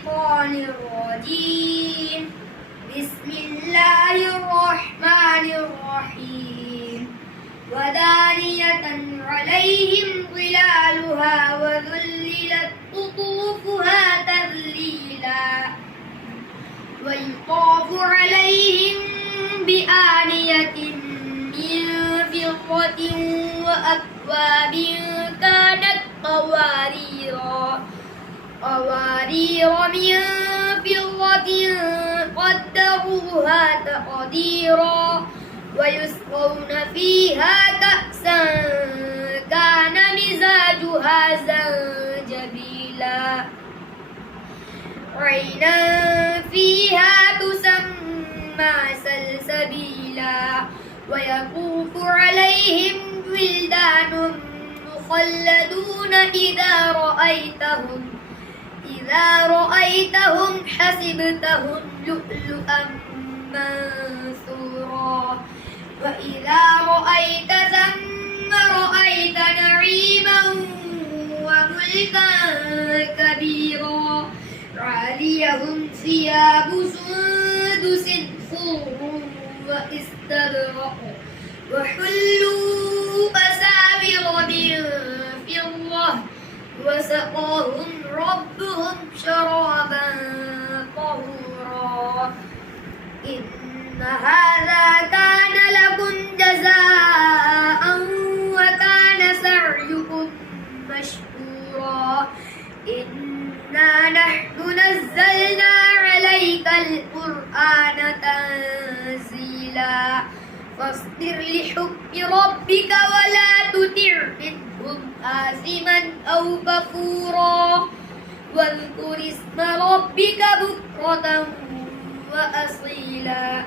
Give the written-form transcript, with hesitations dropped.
الشيطان الرجيم. بسم الله الرحمن الرحيم. ودانية عليهم ظلالها وذللت قطوفها تذليلا ويطاف عليهم بآنية من فضة وأكواب كانت قوارير من فضة قدروها تقديرا ويسقون فيها كأسا كان مزاجها زنجبيلا عينا فيها تسمى سلسبيلا ويطوف عليهم ولدان مخلدون إذا رأيتهم حسبتهم لؤلؤا منثورا وإذا رأيت ثم رأيت نعيما وملكا كبيرا عاليهم ثياب سندس خضر واستبرق وحلوا أساور من فضة وسقاهم ربهم شرابا طهورا إن هذا كان لكم جزاء وكان سعيكم مشكورا إنا نحن نزلنا عليك القرآن تنزيلا فاصبر لحكم ربك ولا تطع منهم آثما أو كفورا واذكر اسم ربك بكرة وأصيلا.